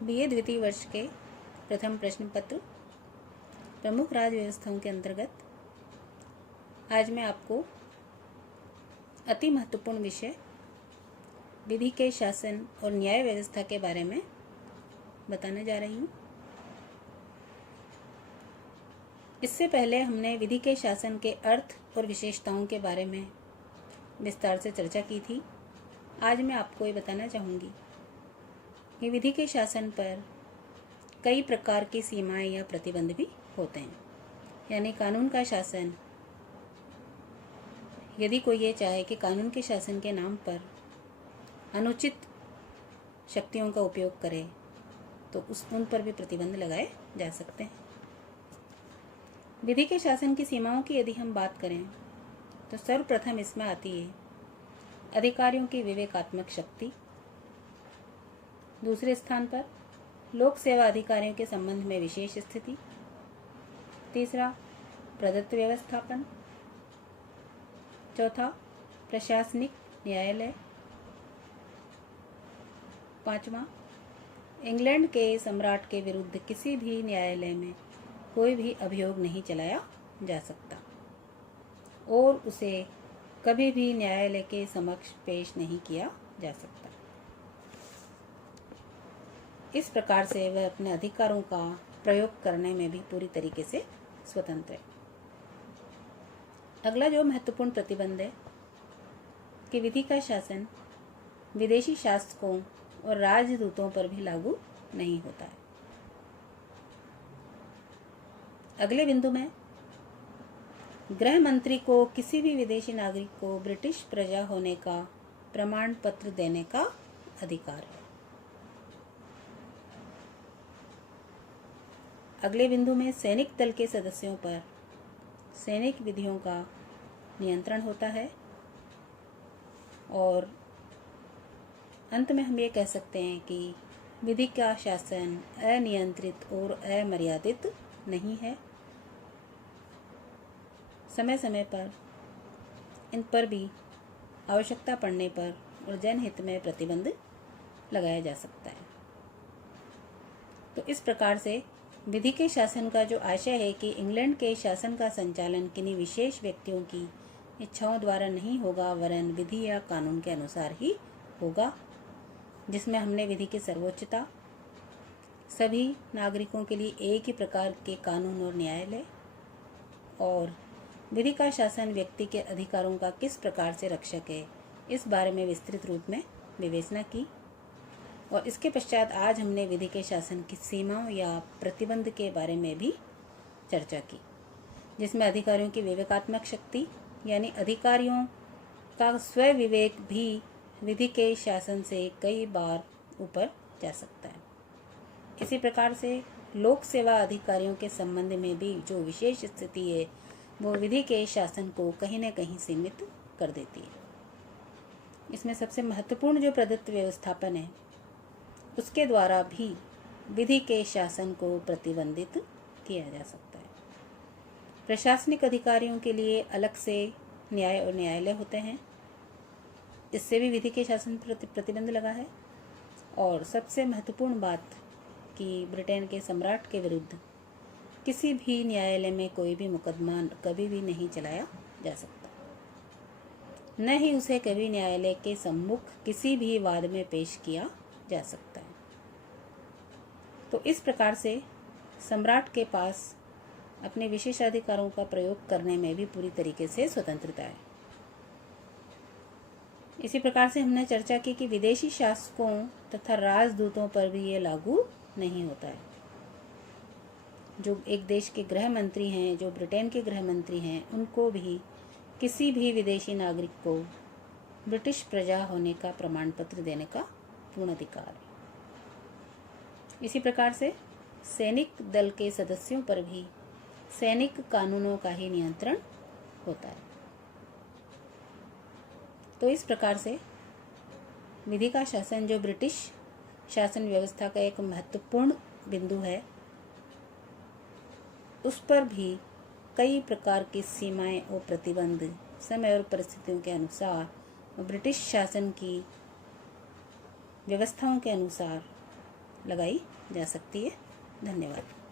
BA द्वितीय वर्ष के प्रथम प्रश्न पत्र प्रमुख राज्य व्यवस्थाओं के अंतर्गत आज मैं आपको अति महत्वपूर्ण विषय विधि के शासन और न्याय व्यवस्था के बारे में बताने जा रही हूँ। इससे पहले हमने विधि के शासन के अर्थ और विशेषताओं के बारे में विस्तार से चर्चा की थी। आज मैं आपको ये बताना चाहूँगी कि विधि के शासन पर कई प्रकार की सीमाएं या प्रतिबंध भी होते हैं। यानी कानून का शासन, यदि कोई ये चाहे कि कानून के शासन के नाम पर अनुचित शक्तियों का उपयोग करे तो उन पर भी प्रतिबंध लगाए जा सकते हैं। विधि के शासन की सीमाओं की यदि हम बात करें तो सर्वप्रथम इसमें आती है अधिकारियों की विवेकात्मक शक्ति। दूसरे स्थान पर लोक सेवा अधिकारियों के संबंध में विशेष स्थिति। तीसरा, प्रदत्त व्यवस्थापन। चौथा, प्रशासनिक न्यायालय। पांचवा, इंग्लैंड के सम्राट के विरुद्ध किसी भी न्यायालय में कोई भी अभियोग नहीं चलाया जा सकता और उसे कभी भी न्यायालय के समक्ष पेश नहीं किया जा सकता। इस प्रकार से वह अपने अधिकारों का प्रयोग करने में भी पूरी तरीके से स्वतंत्र है। अगला जो महत्वपूर्ण प्रतिबंध है कि विधि का शासन विदेशी शासकों और राजदूतों पर भी लागू नहीं होता है। अगले बिंदु में गृह मंत्री को किसी भी विदेशी नागरिक को ब्रिटिश प्रजा होने का प्रमाण पत्र देने का अधिकार है। अगले बिंदु में सैनिक दल के सदस्यों पर सैनिक विधियों का नियंत्रण होता है। और अंत में हम ये कह सकते हैं कि विधि का शासन अनियंत्रित और अमर्यादित नहीं है। समय समय पर इन पर भी आवश्यकता पड़ने पर और जनहित में प्रतिबंध लगाया जा सकता है। तो इस प्रकार से विधि के शासन का जो आशय है कि इंग्लैंड के शासन का संचालन किन्हीं विशेष व्यक्तियों की इच्छाओं द्वारा नहीं होगा, वरन विधि या कानून के अनुसार ही होगा, जिसमें हमने विधि की सर्वोच्चता, सभी नागरिकों के लिए एक ही प्रकार के कानून और न्यायालय, और विधि का शासन व्यक्ति के अधिकारों का किस प्रकार से रक्षक है, इस बारे में विस्तृत रूप में विवेचना की। और इसके पश्चात आज हमने विधि के शासन की सीमाओं या प्रतिबंध के बारे में भी चर्चा की, जिसमें अधिकारियों की विवेकात्मक शक्ति यानी अधिकारियों का स्व विवेक भी विधि के शासन से कई बार ऊपर जा सकता है। इसी प्रकार से लोक सेवा अधिकारियों के संबंध में भी जो विशेष स्थिति है वो विधि के शासन को कहीं न कहीं सीमित कर देती है। इसमें सबसे महत्वपूर्ण जो प्रदत्त व्यवस्थापन है उसके द्वारा भी विधि के शासन को प्रतिबंधित किया जा सकता है। प्रशासनिक अधिकारियों के लिए अलग से न्याय और न्यायालय होते हैं, इससे भी विधि के शासन पर प्रतिबंध लगा है। और सबसे महत्वपूर्ण बात कि ब्रिटेन के सम्राट के विरुद्ध किसी भी न्यायालय में कोई भी मुकदमा कभी भी नहीं चलाया जा सकता, न ही उसे कभी न्यायालय के सम्मुख किसी भी वाद में पेश किया जा सकता है। तो इस प्रकार से सम्राट के पास अपने विशेषाधिकारों का प्रयोग करने में भी पूरी तरीके से स्वतंत्रता है। इसी प्रकार से हमने चर्चा की कि विदेशी शासकों तथा राजदूतों पर भी ये लागू नहीं होता है। जो एक देश के गृह मंत्री हैं, जो ब्रिटेन के गृह मंत्री हैं, उनको भी किसी भी विदेशी नागरिक को ब्रिटिश प्रजा होने का प्रमाण पत्र देने का पूर्ण अधिकार है। इसी प्रकार से सैनिक दल के सदस्यों पर भी सैनिक कानूनों का ही नियंत्रण होता है। तो इस प्रकार से विधि का शासन जो ब्रिटिश शासन व्यवस्था का एक महत्वपूर्ण बिंदु है, उस पर भी कई प्रकार की सीमाएं और प्रतिबंध समय और परिस्थितियों के अनुसार ब्रिटिश शासन की व्यवस्थाओं के अनुसार लगाई जा सकती है। धन्यवाद।